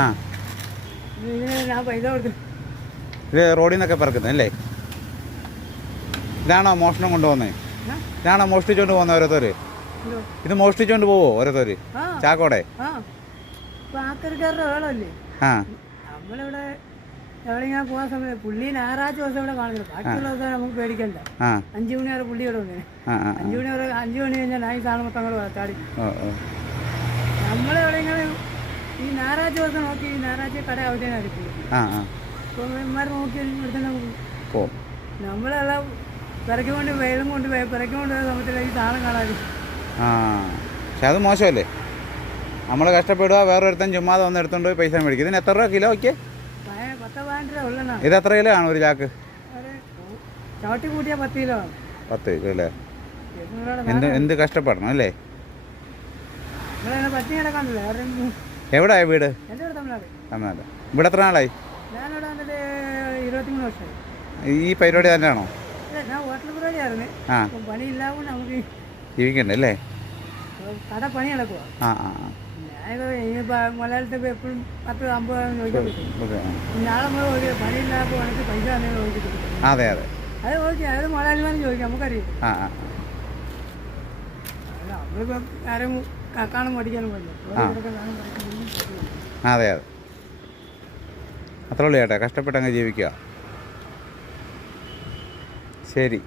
ആ ഞാൻ പൈസ കൊടുക്കും. ഇത് റോഡിൽ നിന്നൊക്കെ പറക്കുന്നത് അല്ലേ? ഇതാണോ മോഷണം കൊണ്ടുപോകുന്നത്? ഇതാണോ മോഷ്ടിച്ചുകൊണ്ട് പോകുന്നത് ഓരോരുത്തർ? ഇത് മോഷ്ടിച്ചുകൊണ്ട് പോവോ ഓരോരുത്തർ ചാക്കോടെ? ആക്രിക്കാരുടെ വേളമല്ലേ? ആ നമ്മളിവിടെ എവിടെയെങ്കിലും പോകാൻ സമയം പുള്ളി ഞായറാഴ്ച ദിവസം ഇവിടെ കാണില്ല. ബാക്കിയുള്ള ദിവസം നമുക്ക് പേടിക്കണ്ട. 5 മണി വരെ പുള്ളി ഇവിടെ ഉണ്ട്. 5 മണി കഴിഞ്ഞാൽ ഈ സാധനം മൊത്തം അങ്ങോട്ട് ചാടി. നമ്മളെവിടെയെങ്കിലും ഈ ഞായറാഴ്ച ദിവസം നോക്കി ഈ ഞായറാഴ്ച കട അവധിയായിരിക്കും. അപ്പോൾ ഇവന്മാർ നോക്കി ഇവിടെ തന്നെ പോകും. നമ്മളെല്ലാം പിറക്കിക്കൊണ്ട് വെയിലും കൊണ്ട് പിറക്കിക്കൊണ്ട് സമയത്തില്ല ഈ സാധനം കാണാതിരിക്കും. പക്ഷെ അത് മോശമല്ലേ? നമ്മൾ കഷ്ടപ്പെടുക, വേറൊരുത്തൻ ചുമ്മാതെ വന്ന് എടുത്തോണ്ട് പോയി പൈസ മേടിക്കും. ഇതിന് എത്ര രൂപ കിലോയ്ക്ക്? 10-12 രൂപ ഉള്ളതാണ്. ഇത് എത്ര കിലോ ആണ് ഒരു ചാക്ക്? ചവിട്ടി കൂട്ടിയാൽ 10 കിലോ ആണ്. 10 കിലോ അല്ലേ? എന്ത് കഷ്ടപ്പെടണം അല്ലേ? പറ്റി കിടക്കാണ്ടല്ലോ. എവിടെയാ വീട്? എൻ്റെ വീട് തമിഴ്നാട്. തമിഴ്നാട്. ഇവിടെ എത്ര നാളായി? ഞാനിവിടെ വന്നിട്ട് 23 വർഷമായി. ഈ പരിപാടി തന്നെയാണോ? ഞാൻ ഹോട്ടൽ പരിപാടിയായിരുന്നു. പണിയില്ലാതെ നമുക്ക് ജീവിക്കണ്ടേ അല്ലേ? കട പണി നടക്കുക. ഞാൻ മലയാളത്തിൽ എപ്പോഴും 10-50 ചോദിക്കാൻ പറ്റും. നാളെ നമ്മൾ പണിയില്ലാതെ എനിക്ക് പൈസ തന്നെ ചോദിച്ചിട്ട്. അതെ അതെ, അത് ചോദിക്കാം. അത് മലയാളിമാരും ചോദിക്കാം, നമുക്കറിയാം. നമ്മളിപ്പം ആരും കക്കാനും പഠിക്കാനും പറ്റില്ല. അതെ അതെ, അത്രേ ഉള്ളൂ ചേട്ടാ. കഷ്ടപ്പെട്ടങ്ങ് ജീവിക്കുക. ശരി.